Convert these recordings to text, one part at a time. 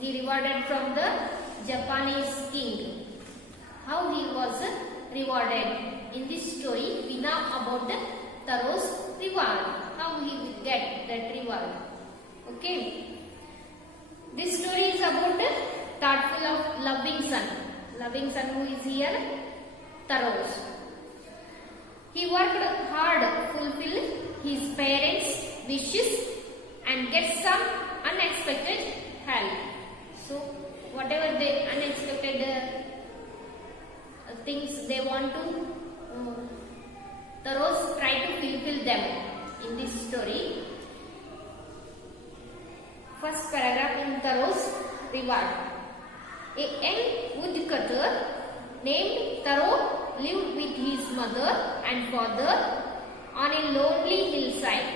he rewarded from the Japanese king. How he was rewarded. In this story, we know about the Taro's reward. How he will get that reward. Okay. This story is about the thoughtful of loving son. Loving son who is here? Taros. He worked hard to fulfill his parents' wishes and get some unexpected help. So, whatever the unexpected things they want to, Taros try to fulfill them in this story. First paragraph in Taro's reward. A young woodcutter named Taro lived with his mother and father on a lonely hillside.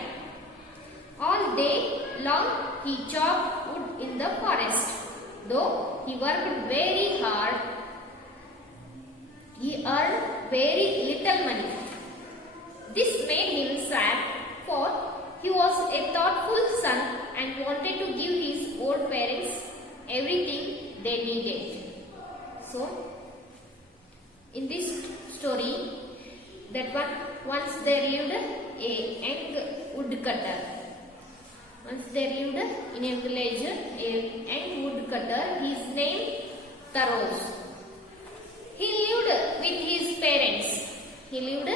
All day long he chopped wood in the forest. Though he worked very hard, he earned very little money. This made him sad, for he was a thoughtful son and wanted to give his old parents everything they needed. So, in this story, that once there lived a young woodcutter. Once there lived in a village a young woodcutter. His name Taros. He lived with his parents. He lived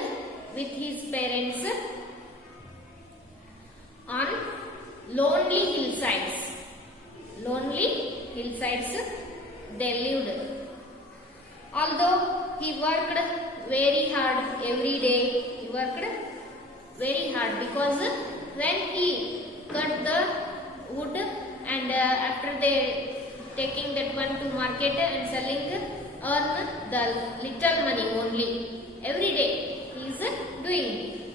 with his parents on lonely hillsides. Lonely hillsides they lived. Although he worked very hard every day, he worked very hard because when he cut the wood and after they taking that one to market and selling, earn the little money only. Every day he is doing.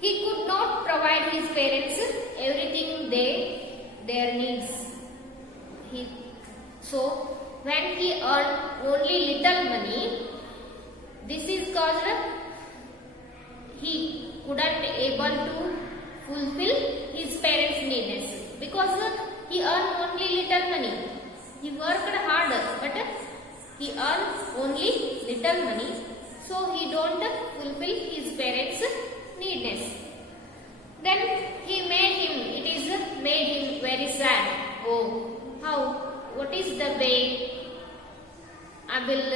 He could not provide his parents everything their needs. So when he earned only little money, this is caused he couldn't able to fulfill his parents' needs because he earned only little money. He worked hard, but he earned only little money, so he don't fulfill his parents' needs. Then it is made him very sad. Oh, what is the way I will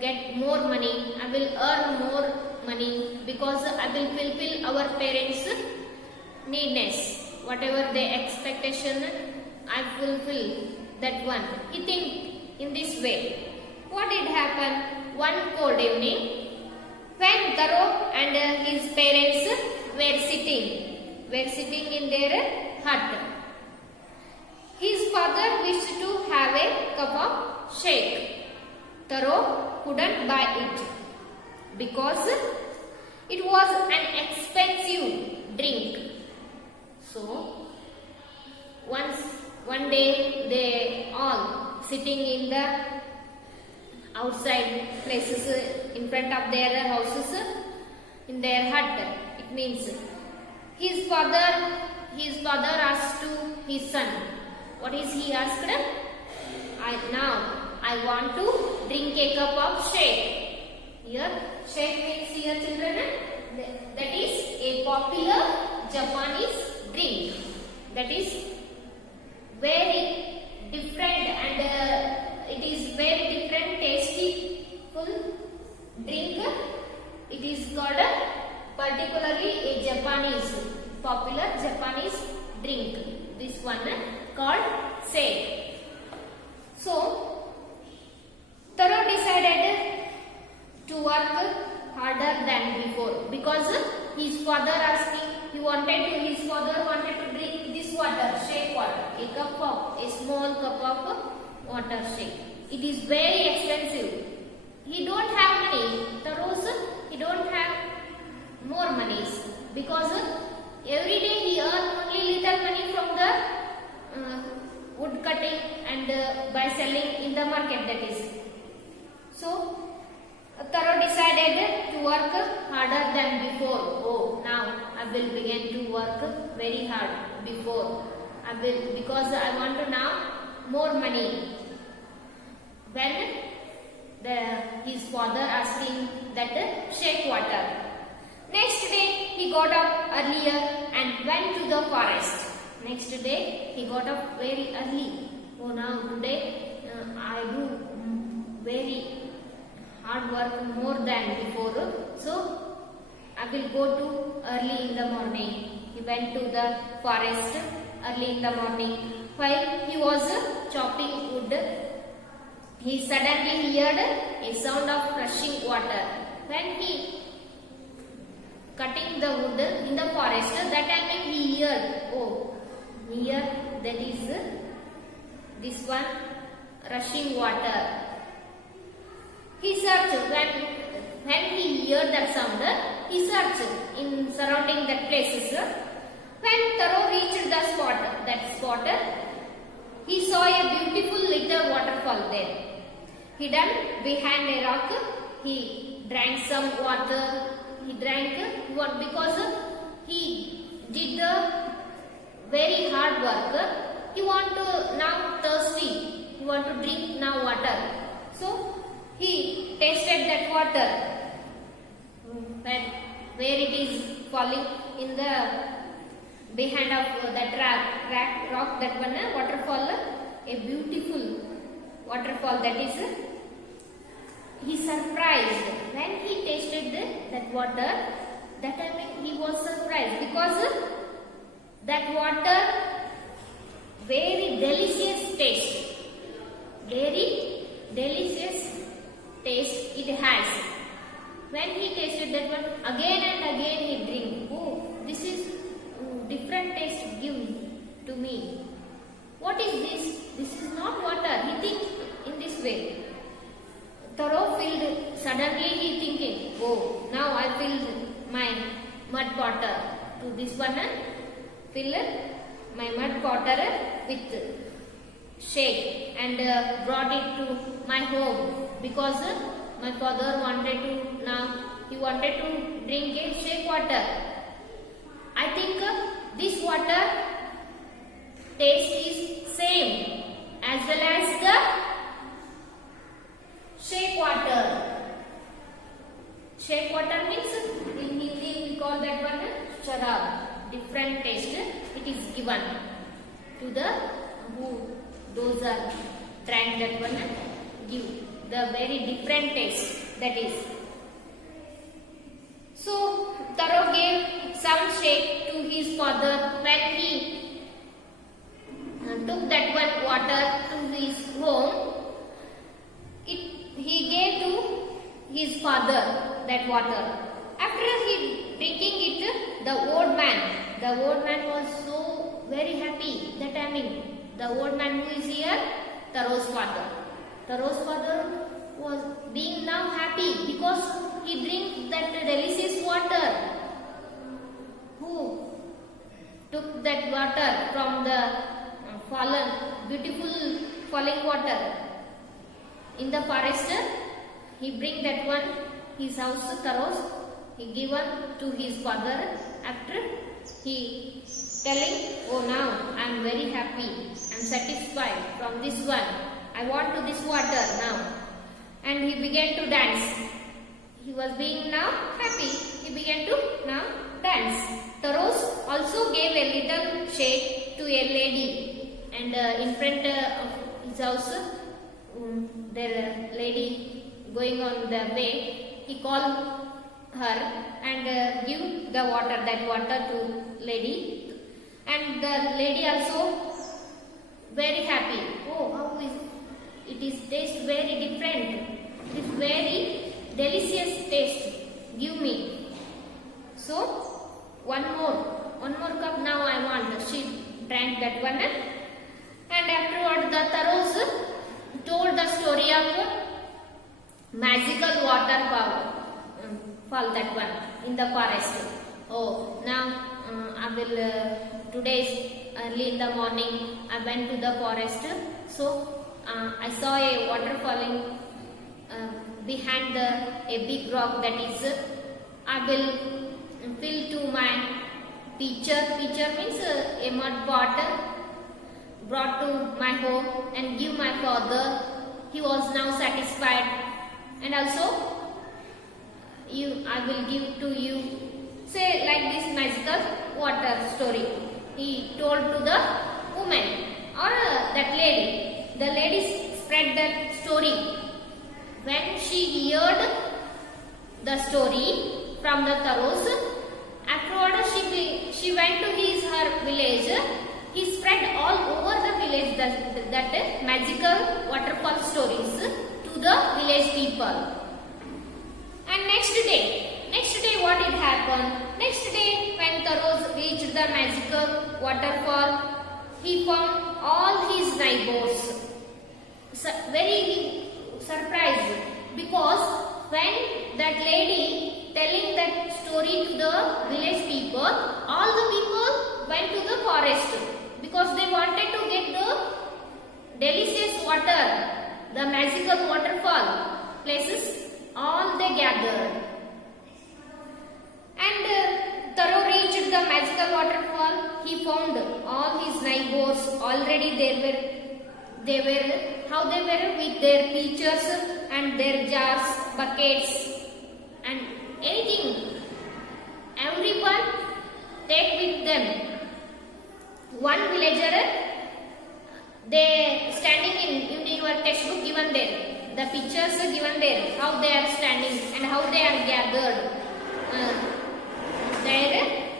get more money, I will earn more money because I will fulfill our parents' needs. Whatever their expectation, I fulfill that one. He think in this way. What did happen one cold evening when Taro and his parents were sitting in their hut. His father wished to have a cup of shake. Taro couldn't buy it because it was an expensive drink. So, one day they all sitting in the outside places in front of their houses, in their hut. It means his father asked to his son. What is he asked? I want to drink a cup of shake. Here, shake means here children, that is a popular Japanese drink. That is very different and it is very different tasteful drink. It is called particularly a Japanese, popular Japanese drink. This one called shake. So, Taro decided to work harder than before because his father his father wanted to drink this water, shake water, a small cup of water shake. It is very expensive. He don't have money. Taros, he don't have more monies because every day he earn only little money from the wood cutting and by selling in the market, that is. So, Taro decided to work harder than before. Oh, now I will begin to work very hard because I want to now more money. When his father asking that shake water. Next day he got up earlier and went to the forest. Next day he got up very early. Oh, now today I do very hard work more than before, so I will go to early in the morning. He went to the forest early in the morning. While he was chopping wood, he suddenly heard a sound of rushing water. When he cutting the wood in the forest, that time he heard, oh, here there is this one rushing water. He searched. When he heard that sound, he searched in surrounding that places. When Taro reached the spot, he saw a beautiful little waterfall there. Hidden behind a rock, he drank some water. He drank what, because he did the very hard work. He want to now thirsty. He want to drink now water. So he tasted that water. Where it is falling in the behind of that rock, that one waterfall, a beautiful waterfall. That is, he surprised when he tasted that water. That time he was surprised because that water very delicious taste, very delicious taste it has. When he tasted that one, again and again he drink. Oh, this is different taste give to me. What is this? This is not water. He think in this way. Taro filled, suddenly he thinking, oh, now I filled my mud water to this one, fill my mud water with shake and brought it to my home, because my father wanted to, now he wanted to drink a shake water. I think this water taste is same as well as the shake water. Shake water means in Hindi we call that one sharab. Different taste it is given to the who those are drank that one, give the very different taste, that is. So Taro gave some shake to his father. When he took that one water to his home, he gave to his father that water. After he drinking it, the old man was so very happy. That I mean, the old man who is here, Taro's father. Taro's father was being now happy because he drank that delicious water. Who took that water from the beautiful falling water in the forest? He bring that one his house, Taro's. He given to his father. After he telling, oh, now I am very happy, I am satisfied from this one, I want to this water now. And he began to dance. He was being now happy. He began to now dance. Taros also gave a little shake to a lady, and in front of his house, there lady going on the way, he called her and give the water, that water to lady, and the lady also very happy. Oh, how is it is taste very different. It is very delicious taste. Give me. So one more cup now I want. She drank that one, and afterward the Taros told the story of magical waterfall, that one in the forest. Oh, now I will today early in the morning I went to the forest, so I saw a water falling behind a big rock. That is, I will fill to my pitcher. Pitcher means a mud pot brought to my home and give my father. He was now satisfied, and also I will give to you. Say like this magical water story. He told to the woman or that lady. The lady spread that story. When she heard the story from the Taros, afterward she went to her village. He spread all over the village that magical waterfall stories to the village people. And next day what it happened? Next day when Taros reached the magical waterfall, he found all his neighbors very surprised, because when that lady telling that story to the village people, all the people went to the forest because they wanted to get the delicious water, the magical waterfall places. All they gathered, and Taro reached the magical waterfall. He found all his neighbors already they were with their pitchers and their jars, buckets and anything. Everyone take with them. One villager, they standing in your textbook given there. The pictures are given there, how they are standing and how they are gathered there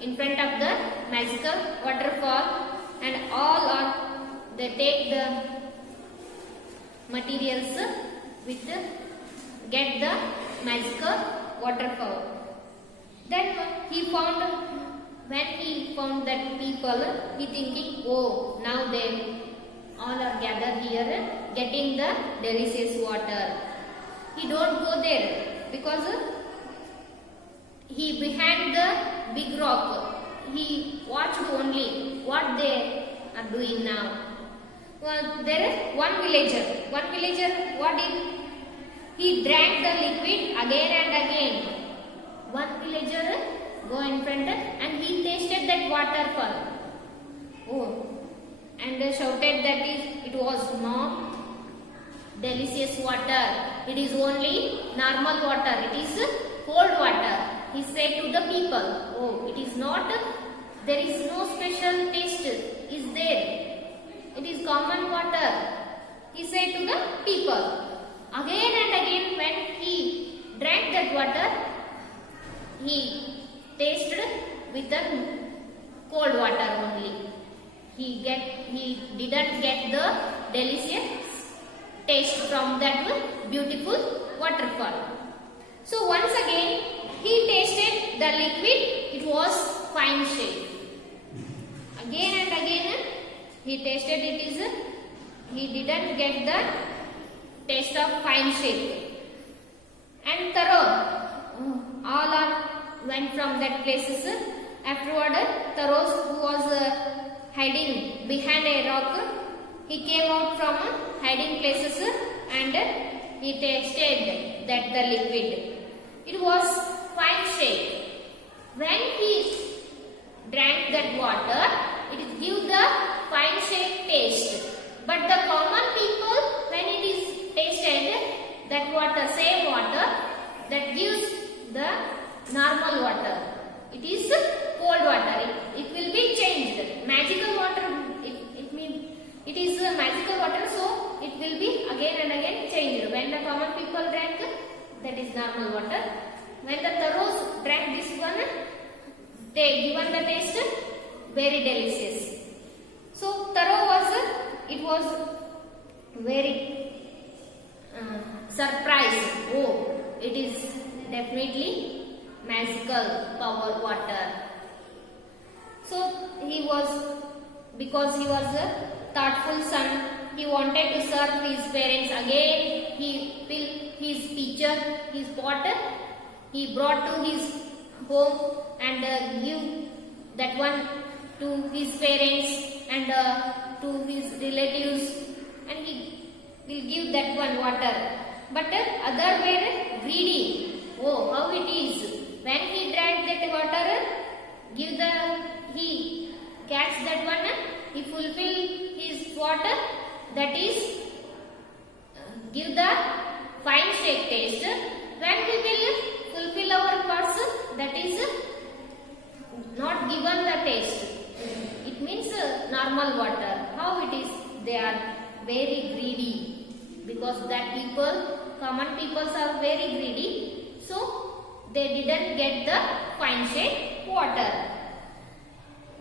in front of the magical waterfall, and all are they take the materials with get the magical waterfall. Then when he found that people, he thinking, oh, now they all are gathered here getting the delicious water. He don't go there because he behind the big rock. He watched only what they are doing now. Well, there is one villager. What did he drank the liquid again and again. One villager go in front and he tasted that waterfall. Oh, and they shouted that it was not delicious water. It is only normal water. It is cold water. He said to the people, oh, it is not, there is no special taste is there. It is common water. He said to the people. Again and again when he drank that water, he tasted with the cold water only. He didn't get the delicious taste from that beautiful waterfall. So once again he tasted the liquid. It was fine shape. Again and again he tasted it is. He didn't get the taste of fine shape. And Taro all are went from that places. Afterward Taros, who was hiding behind a rock, he came out from hiding places and he tasted that the liquid. It was fine shape. When he drank that water, it gives the fine shape taste. But the common people, when it is tasted, that water, same water, that gives the normal water. It is cold water. It will be changed. Magical water, it is magical water, so it will be again and again changed. When the common people drank, that is normal water. When the Taros drank this one, they given the taste very delicious. So Taro it was very surprised. Oh, it is definitely magical power water. So because he was a thoughtful son, he wanted to serve his parents. Again he filled his pitcher, his pot, he brought to his home and give that one to his parents and to his relatives, and he will give that one water. But other were greedy. Oh, how it is! When he drank that water, he catch that one, he fulfill his what? That is give the fine shake taste. When we will fulfill our purse, that is not given the taste. It means normal water. How it is? They are very greedy, because that people, common people are very greedy. So they didn't get the fine shade water.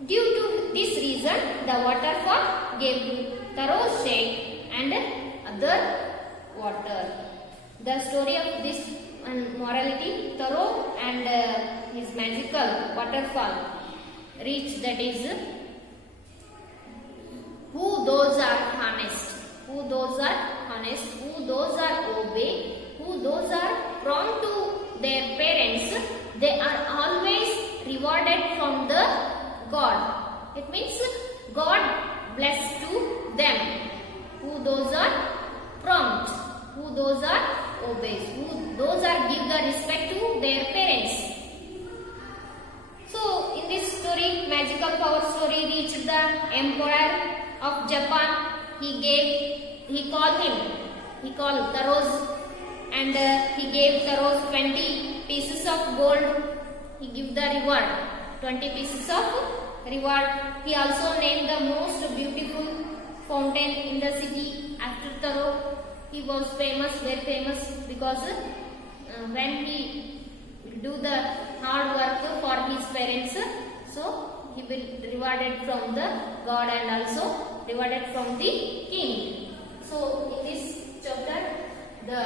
Due to this reason, the waterfall gave thorough shade and other water. The story of this morality, Thoreau and his magical waterfall reach, that is, who those are honest, who those are honest, who those are obey, who those are prompt to their parents, they are always rewarded from the God. It means God bless to them. Who those are prompt, who those are obeys, who those are give the respect to their parents. So in this story, magical power story reached the emperor of Japan. He called Thoreau, and he gave Thoreau 20 pieces of gold. He gave the reward, 20 pieces of reward. He also named the most beautiful fountain in the city after Thoreau. He was famous, very famous, because when he do the hard work for his parents, so he will rewarded from the God and also rewarded from the king. So in this chapter, the